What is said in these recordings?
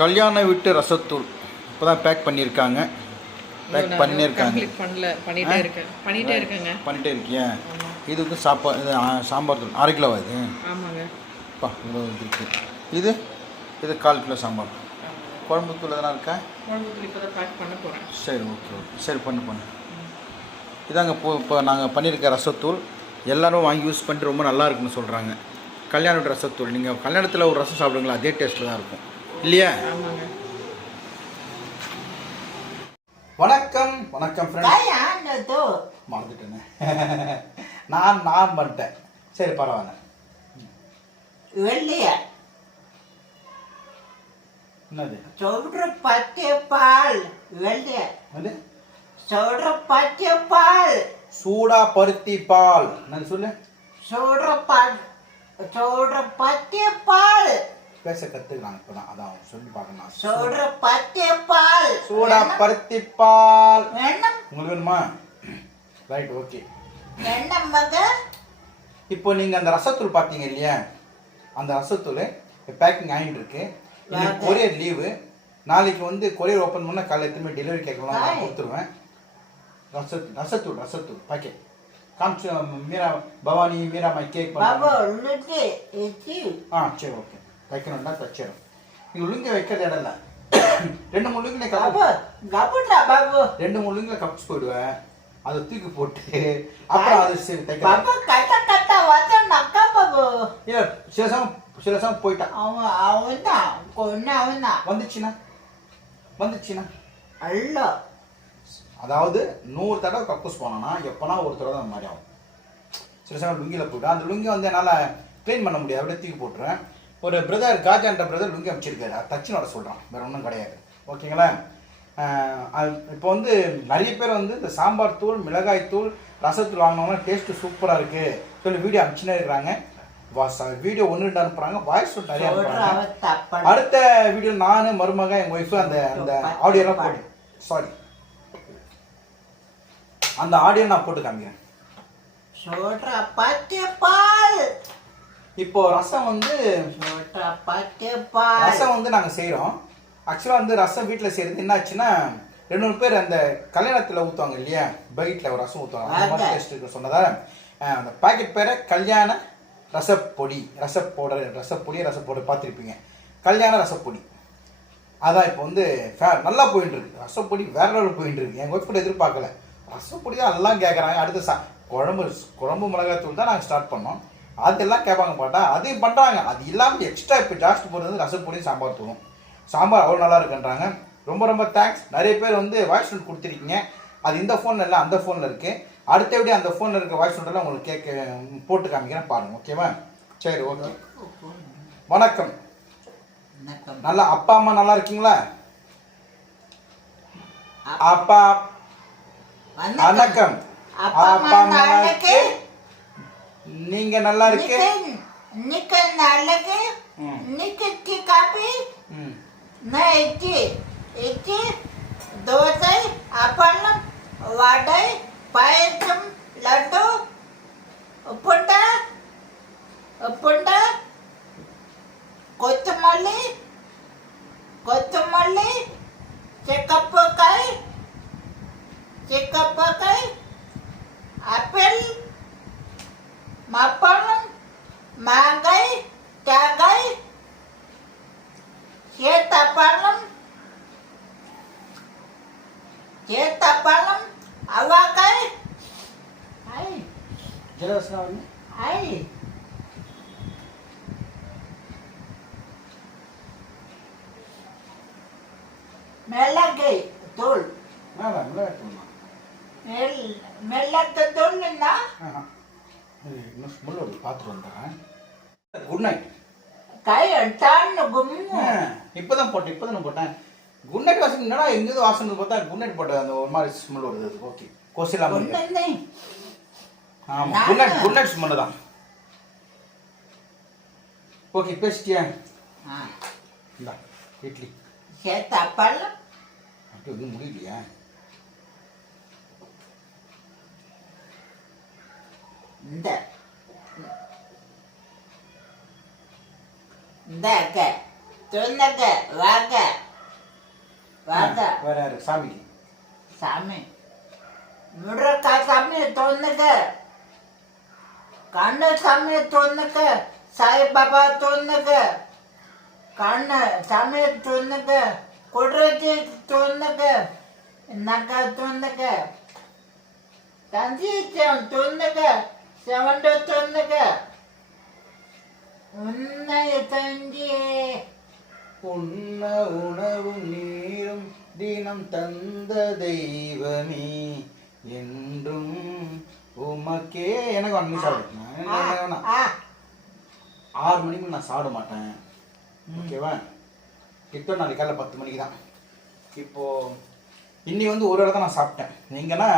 கல்யாண வீட்டு ரசத்தூள் இப்போ தான் பேக் பண்ணியிருக்காங்க. பண்ணிட்டே இருக்கியா? இது வந்து சாம்பார் தூள் 1/2 கிலோவா இது? ஆமாங்க. இவ்வளோ இருக்கு. இது 1/4 கிலோ சாம்பார். குழம்பு தூள் எதனா இருக்கா? குழம்பு தூள் இப்போ தான் பேக் பண்ண போகிறேன். சரி, ஓகே ஓகே, சரி பண்ணு. இதாங்க இப்போ நாங்கள் பண்ணியிருக்க ரசத்தூள் எல்லோரும் வாங்கி யூஸ் பண்ணிட்டு ரொம்ப நல்லா இருக்குன்னு சொல்கிறாங்க. கல்யாண வீட்டு ரசத்தூள் நீங்கள் கல்யாணத்தில் ஒரு ரசம் சாப்பிடுங்களா, அதே டேஸ்ட்டில் தான் இருக்கும் இல்லையா? ஆமாங்க. வணக்கம் ஃப்ரெண்ட்ஸ். மறந்துட்டேனே. நான் பண்ணிட்டேன். சரி பரவாயில்ல. என்னது சொல்ற பச்சை பால் வெள்ளைய சொல்ற பச்சை பால் சூடா பருத்தி பால். நான் சொல்லு. சொல்ற பச்சை பால் பேச கத்துக்கிறாங்க இப்பதான், அதான் சொல்லி பார்க்கலாம். சொல்ற பச்சை பால் சூடா பருத்தி பால் வேணும் உங்களுக்கு வேணுமா? Right, okay. என்ன மக? இப்போ நீங்க அந்த ரசத்தூள் பார்த்தீங்க இல்லையா, அந்த ரசத்தூள் பேக்கிங் ஆகிட்டு இருக்கு. இன்னைக்கு கொரியர் லீவு. நாளைக்கு வந்து கொரியர் ஓப்பன் பண்ண காலையில் எத்தனை டெலிவரி கேட்கலாம், நான் கொடுத்துருவேன். ரசத்தூள் பாக்கெட் காமிச்சு. பவானி மீராமா கேக் சரி, ஓகே. வைக்கணும்னா தச்சிடும். நீங்கள் உளுங்க வைக்கிறது இடம் இல்லை. 2-3 லுங்கில் 2-3 லுங்கில் கப்ஸ் போயிடுவேன். அதை தூக்கி போட்டு அப்புறம் அது சரி தைக்க. இல்லை, சில சமயம் போயிட்டான். வந்துச்சுன்னா அல்ல. அதாவது 100 தடவை கக்கூஸ் போனோன்னா எப்போனா ஒரு தடவை தான் அந்த மாதிரி ஆகும். சில சமயம் லுங்கியில் போய்ட்டு அந்த லுங்கி வந்து என்னால் க்ளீன் பண்ண முடியாது, அப்படியே தூக்கி போட்டுருவேன். ஒரு பிரதர் காஜான்ற பிரதர் லுங்கி அமைச்சிருக்காரு, அது தச்சுன்னு வர சொல்கிறான், வேறு ஒன்றும் கிடையாது. ஓகேங்களா? இப்போ வந்து நிறைய பேர் வந்து இந்த சாம்பார் தூள், மிளகாய் தூள், ரசத்தூள் வாங்கினோம்னா டேஸ்ட்டு சூப்பராக இருக்குது சொல்லி வீடியோ அனுப்பிச்சுனே இருக்கிறாங்க. வீடியோ 1-2 அனுப்புகிறாங்க, வாய்ஸ் நிறைய அனுப்புகிறாங்க. அடுத்த வீடியோ நான் மருமக எங்கள் ஒய்ஃபு அந்த ஆடியோலாம் போட்டு சாரி அந்த ஆடியோ நான் போட்டு காமிக்கிறேன். இப்போ ரசம் வந்து நாங்கள் செய்கிறோம். ஆக்சுவலாக வந்து ரசம் வீட்டில் செய்கிறது என்ன ஆச்சுன்னா, 2-3 பேர் அந்த கல்யாணத்தில் ஊற்றுவாங்க இல்லையா, பைட்டில் ஒரு ரசம் ஊற்றுவாங்க, அந்த மாதிரி டேஸ்ட் இருக்கு சொன்னதால் அந்த பாக்கெட் பேரை கல்யாண ரசப்பொடி பார்த்துருப்பீங்க. கல்யாண ரசப்பொடி அதான் இப்போ வந்து நல்லா போயிட்டு இருக்கு. ரசப்பொடி வேற லெவலில் போயிட்டு இருக்கு. எங்கள் ஒய்ஃப் கூட எதிர்பார்க்கல, ரசப்பொடி தான் எல்லாம் கேட்குறாங்க. அடுத்து குழம்பு மிளகாத்தூள் தான் நாங்கள் ஸ்டார்ட் பண்ணோம். அதெல்லாம் கேட்பாங்க பாட்டா, அதையும் பண்ணுறாங்க. அது இல்லாமல் எக்ஸ்ட்ரா இப்போ ஜாஸ்தி போடுறது வந்து ரசப்பொடியும் சாம்பார் தூளும். சாம்பார் அவ்வளோ நல்லா இருக்குன்றாங்க. ரொம்ப தேங்க்ஸ். நிறைய பேர் வந்து வாய்ஸ் நோட் கொடுத்துருக்கீங்க. அது இந்த ஃபோனில் இல்லை, அந்த ஃபோனில் இருக்குது. அடுத்தபடி அந்த ஃபோனில் இருக்க வாய்ஸ் நோட்டெல்லாம் உங்களுக்கு போட்டு காமிக்கிறேன் பாருங்கள். ஓகேவா? சரி, ஓகே. வணக்கம். நல்லா அப்பா அம்மா நல்லா இருக்கீங்களா? அப்பா வணக்கம். அப்பா அம்மா இருக்கு. நீங்க நல்லா இருக்கு. தோசை, அப்பளம், வடை, பாயசம், லட்டு, புண்டை, கொத்தமல்லி, சிக்கப்பக்காய், ஆப்பிள், மாப்பழம், மாங்காய், தேங்காய், சேத்தாப்பழம், அவாக்காய், மிளகு தூள். மிளகு தூள்னா பார்த்துட்டு வந்தேன். Good night. இப்போதான் போட்டேன். குட் நைட் வாசனை என்னடா எங்கேயும் வாசனை பார்த்தா குட் நைட் போட்டேன். அந்த ஒரு மாதிரி ஸ்மெல் வருது. ஓகே, கோசிலாம் ஆமாம், குட் நைட் ஸ்மெல் தான். ஓகே, பேசிட்டியா? இந்தா இட்லி சேத்தாப்பழம் அப்படி ஒன்றும் முடியலையா? இந்த சொன்னங்க வாங்க வாங்க வேற யாரு சாமிக்கு சாமி முருகா சாமி சொன்னங்க கண்ணு சாமி சொன்னங்க சாய்பாபா சொன்னங்க கண்ணு சாமி சொன்னங்க குடுறச்சி சொன்னங்க நக்கா சொன்னங்க தஞ்சீச்சம் சொன்னங்க செவண்டு சொன்னங்க உன்னை தஞ்சி உண்ண உணவும் நீரும் தினம் தந்த தெய்வமே என்றும் உமக்கே எனக்கு 1 நிமிஷம் ஆகுது. 6 மணிக்கு நான் சாப்பிட மாட்டேன், ஓகேவா? இப்போ நாளைக்கு காலைல 10 மணிக்கு தான். இப்போ இன்னி வந்து ஒரு வேளை தான் நான் சாப்பிட்டேன். நீங்கன்னா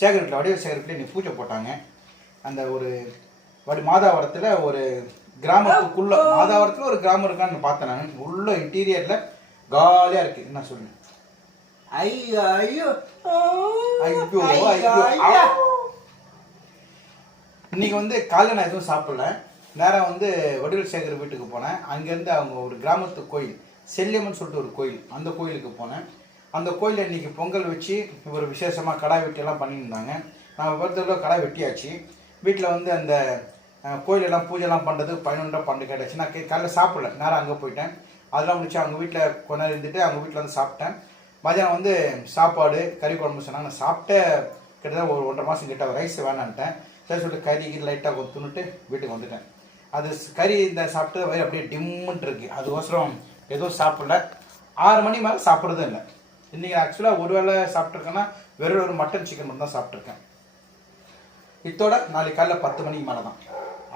சேகரில் வடிவ சேகரில் இன்னைக்கு பூஜை போட்டாங்க. அந்த ஒரு மாதாவரத்தில் ஒரு கிராமத்துக்குள்ள, மாதாவரத்தில் ஒரு கிராமம் இருக்கான்னு பார்த்தேன் நான். உள்ள இன்டீரியரில் காலியாக இருக்குது. என்ன சொல்லுங்க? ஐயோ ஐயோ ஐயோ ஐயோ. இன்னைக்கு வந்து காலைல நான் எதுவும் சாப்பிடல. நேரம் வந்து வடிவேல் சேகர் வீட்டுக்கு போனேன். அங்கேருந்து அவங்க ஒரு கிராமத்து கோயில், செல்லியம்மன் சொல்லிட்டு ஒரு கோயில், அந்த கோயிலுக்கு போனேன். அந்த கோயிலில் இன்னைக்கு பொங்கல் வச்சு ஒரு விசேஷமாக கடை வெட்டியெல்லாம் பண்ணியிருந்தாங்க. நான் பொறுத்தவரை கடை வெட்டியாச்சு. வீட்டில் வந்து அந்த கோயிலெல்லாம் பூஜைலாம் பண்ணுறது 11:12 கேட்டாச்சு. நான் காலைல சாப்பிடல, நேரம் அங்கே போயிட்டேன். அதெல்லாம் முடிச்சு அவங்க வீட்டில் கொஞ்ச நேரம் இருந்துட்டு அவங்க வீட்டில் வந்து சாப்பிட்டேன். மதியானம் வந்து சாப்பாடு கறி குழம்பு சொன்னாங்க. நான் சாப்பிட்ட கிட்டத்தட்ட ஒரு 1.5 மாதம் கிட்ட ரைஸ் வேணான்ட்டேன். சரி சொல்லிட்டு கறி லைட்டாக கொஞ்சம் துணுட்டு வீட்டுக்கு வந்துட்டேன். அது கறி இந்த சாப்பிட்டு வயிறு அப்படியே டிம்முன்ட்டு இருக்கு. அதுக்கோசரம் எதுவும் சாப்பிடல. 6 மணி மேலே சாப்பிட்றதும் இல்லை. இன்றைக்கி ஆக்சுவலாக ஒரு வேளை சாப்பிட்ருக்கேன்னா வெறும் ஒரு மட்டன் சிக்கன் மட்டும் தான் சாப்பிட்ருக்கேன். இத்தோட நாளைக்கு காலைல 10 மணிக்கு மேலே தான்.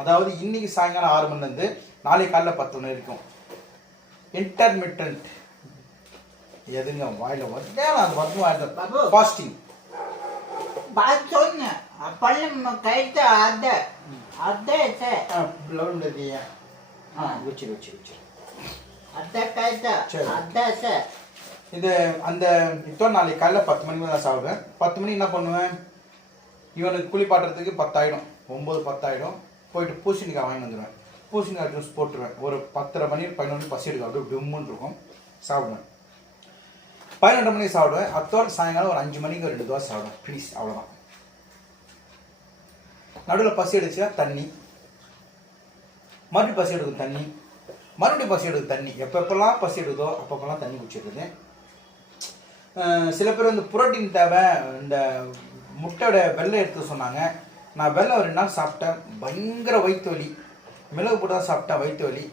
அதாவது இன்னைக்கு சாயங்காலம் 6 மணிலேருந்து நாளைக்கு காலைல 10 மணி வரைக்கும் இன்டர்மிட்டன்ட் எதுங்க வாயில வந்து அது வந்து ஃபாஸ்டிங் बात सुन अपन कहते आधे आधे से ब्लाउज दे दिया हां गुच्ची आधे कहते आधे से இது அந்த இப்போ நாளைக்கு காலைல 10 மணிக்கு தான் சாப்பிடுவேன். 10 மணி என்ன பண்ணுவேன், இவனுக்கு குளிப்பாட்டுறதுக்கு 10 ஆகிடும், 9-10 ஆகிடும். போயிட்டு பூசணிக்காய் வாங்கி வந்துடுவேன். பூசணிக்காய் ஜூஸ் போட்டுருவேன். ஒரு 10:30 மணி 11 மணி பசி எடுக்கும், அப்படியே டிம்முன்னு இருக்கும். சாப்பிடுவேன். 12 மணிக்கு சாப்பிடுவேன். அத்தோட சாயங்காலம் ஒரு 5 மணிக்கு 2 தோசை சாப்பிடுவேன். ப்ளீஸ், அவ்வளோதான். நடுவில் பசி எடுத்துச்சா தண்ணி, மறுபடியும் பசி எடுக்கும் தண்ணி, மறுபடியும் பசி எடுக்கும் தண்ணி. எப்பப்பெல்லாம் பசி எடுக்குதோ அப்பப்பெல்லாம் தண்ணி குடிச்சிடுது. சில பேர் வந்து புரோட்டீன் தேவை, இந்த முட்டையோட வெள்ளை எடுத்து சொன்னாங்க. நான் வெள்ளை 2 நாள் சாப்பிட்டேன், பயங்கர வயிற்று வலி. மிளகு போட்டு தான் சாப்பிட்டேன், வயிற்று வலி.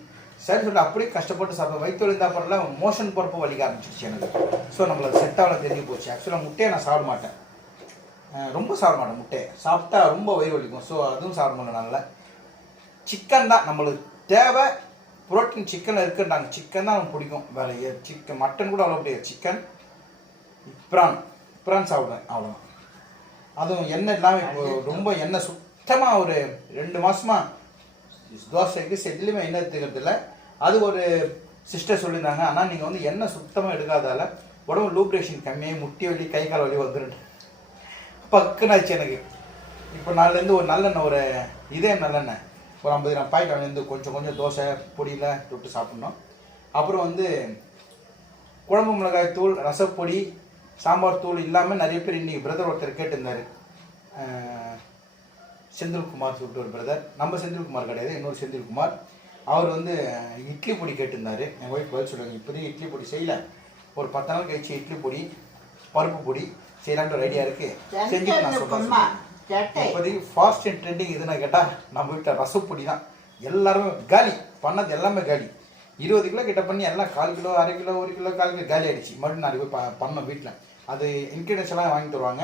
சரி சொல்லிட்டு அப்படியே கஷ்டப்பட்டு சாப்பிட்டேன். வயிற்று வலி இருந்தால் பரவாயில்ல, மோஷன் போகிறப்போ வலிக்க ஆரம்பிச்சிருச்சு எனக்கு. ஸோ நம்மளுக்கு செட் ஆகல தெரிஞ்சு போச்சு. ஆக்சுவலாக முட்டையை நான் சாப்பிட மாட்டேன், ரொம்ப சாப்பிட மாட்டேன். முட்டையை சாப்பிட்டா ரொம்ப வயிறு வலிக்கும். ஸோ அதுவும் சாப்பிட மாட்டேன். நல்ல சிக்கன் தான் நம்மளுக்கு தேவை, புரோட்டீன் சிக்கனில் இருக்குன்றாங்க. சிக்கன் தான் நமக்கு பிடிக்கும். வேலையே சிக்கன், மட்டன் கூட அவ்வளோ பிடிக்கும். சிக்கன், ப்ரான் சாப்பிடுவேன், அவ்வளோதான். அதுவும் எண்ணெய் இல்லாமல் இப்போ ரொம்ப எண்ணெய் சுத்தமாக ஒரு 2 மாதமாக தோசைக்கு எதுலையுமே எண்ணெய் எடுத்துக்கிறது இல்லை. அது ஒரு சிஸ்டர் சொல்லியிருந்தாங்க, ஆனால் நீங்கள் வந்து எண்ணெய் சுத்தமாக எடுக்காதால உடம்பு லூப்ரேஷன் கம்மியாக முட்டி வலி கை கால் வலி வந்துடும். பக்குனாச்சு எனக்கு. இப்போ நாளிலேருந்து ஒரு நல்லெண்ணெய், ஒரு இதே நல்லெண்ணெய் ஒரு 50 கிராம் பாக்கெட் வாங்கிருந்து கொஞ்சம் கொஞ்சம் தோசை பொடியில் தொட்டு சாப்பிட்ணும். அப்புறம் வந்து குழம்பு மிளகாய் தூள், ரசப்பொடி, சாம்பார் தூள் இல்லாமல் நிறைய பேர் இன்றைக்கி பிரதர் ஒருத்தர் கேட்டிருந்தார். செந்தில்குமார் சொல்லிட்டு ஒரு பிரதர், நம்ம செந்தில்குமார் கிடையாது, இன்னொரு செந்தில்குமார். அவர் வந்து இட்லி பொடி கேட்டிருந்தார். என் ஒய்ஃப் பதில் சொல்லுவாங்க, இப்போதைக்கு இட்லி பொடி செய்யலை, ஒரு 10 நாள் கழிச்சு இட்லி பொடி பருப்பு பொடி செய்யலான்ற ஒரு ஐடியா இருக்குது. செஞ்சுட்டு நான் சொல்கிறேன். இப்போதைக்கு ஃபாஸ்ட் அண்ட் ட்ரெண்டிங் எதுனா கேட்டால் நம்ம வீட்டில் ரசப்பொடி தான். எல்லாருமே காலி பண்ணது, எல்லாமே காலி. 20 கிலோ கிட்ட பண்ணி எல்லாம் 1/4 கிலோ, அரை கிலோ, 1 கிலோ, 1/4 கிலோ காலி ஆகிடுச்சு. மறுபடியும் நாளைக்கு போய் பண்ணோம் வீட்டில். அது இன்க்ரீடியன்ஸ் எல்லாம் வாங்கி தருவாங்க.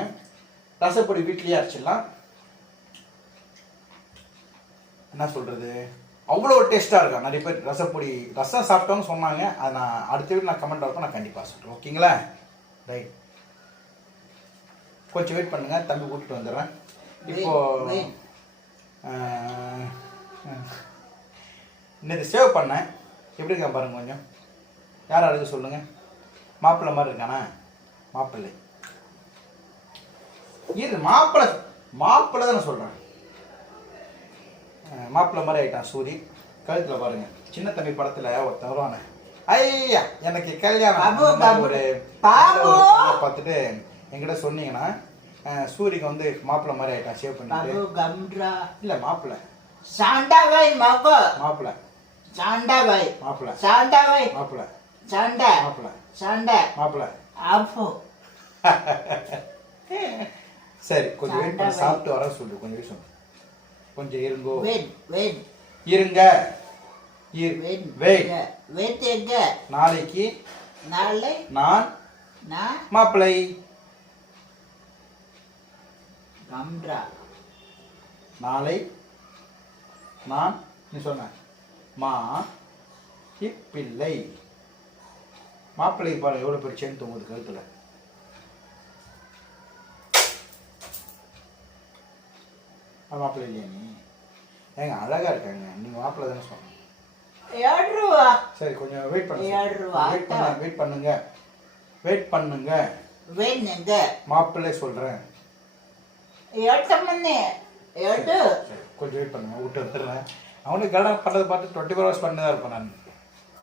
ரசப்பொடி வீட்லேயே அரைச்சிடலாம். என்ன சொல்கிறது, அவ்வளோ டேஸ்ட்டாக இருக்கும். நிறைய பேர் ரசப்பொடி ரசம் சாப்பிட்டோன்னு சொன்னாங்க. அதை நான் அடுத்த வீடு நான் கமெண்ட் வரப்போ நான் கண்டிப்பாக சொல்கிறேன், ஓகேங்களா? ரைட், கொஞ்சம் வெயிட் பண்ணுங்கள், தம்பி கூட்டிகிட்டு வந்துடுறேன். இப்போது இன்னைக்கு சேவ் பண்ணேன், எப்படி இருக்கா பாருங்க கொஞ்சம். யார் அழகு சொல்லுங்கள். மாப்பிள்ளை மாதிரி இருக்கானா? மாப்பிள்ளை இது மாப்பிள்ளை தானே சொல்கிறேன். மாப்பிள்ளை மாதிரி ஆகிட்டான் சூரி. கழுத்தில் பாருங்கள், சின்ன தம்பி படத்தில் ஒருத்தன் வருவானே, ஐயா எனக்கு கல்யாணம் பாபு, அந்த மாதிரி பாபு. ஒரு பாபு. ஒரு பொண்ணை பார்த்துட்டு என்கிட்ட சொன்னீங்கன்னா சூரிக்கு வந்து மாப்பிள்ளை மாதிரி ஆயிட்டான் ஷேவ் பண்ணிட்டு Babu Gamdra. இல்ல மாப்பிள்ளை Sandavai Mako. மாப்பிள்ளை Sandavai. மாப்பிள்ளை Sandavai. மாப்பிள்ளை Sanda. மாப்பிள்ளை Sanda. மாப்பிள்ளை Apu. சரி கொஞ்சம் வெயிட் பண்ணி சாண்டா சாப்பிட்டு வர சொல்லு கொஞ்சம் வெயிட் சொல்லு கொஞ்சம் இருங்கோ Wait. இருங்க வெயிட் Wait எங்க? நாளைக்கு நாளை நான் நான் மாப்பிள்ளை Gamdra. நாளை நான் நீ சொன்ன மா பிள்ளை மாப்பிள்ளை பாரு எவ்வளோ பேர் சேர்ந்து உங்களுக்கு கருத்துல மாப்பிள்ளை இல்லையா நீ ஏங்க அழகா இருக்காங்க நீங்க மாப்பிள்ளை தானே சொன்னீங்க ஏழ்ருவா. சரி கொஞ்சம் வெயிட் ஏழ்ருவா. வெயிட் பண்ணுங்க வேணுங்க. மாப்பிள்ளை சொல்றேன் எட்டு மணி. எட்டு. சரி கொஞ்சம் வெயிட் பண்ணுங்க விட்டு வந்துடுறேன் அவனுக்கு கல்யாணம் பண்ணதை பார்த்து 24 hours பண்ணதான் இருப்பேன் நான்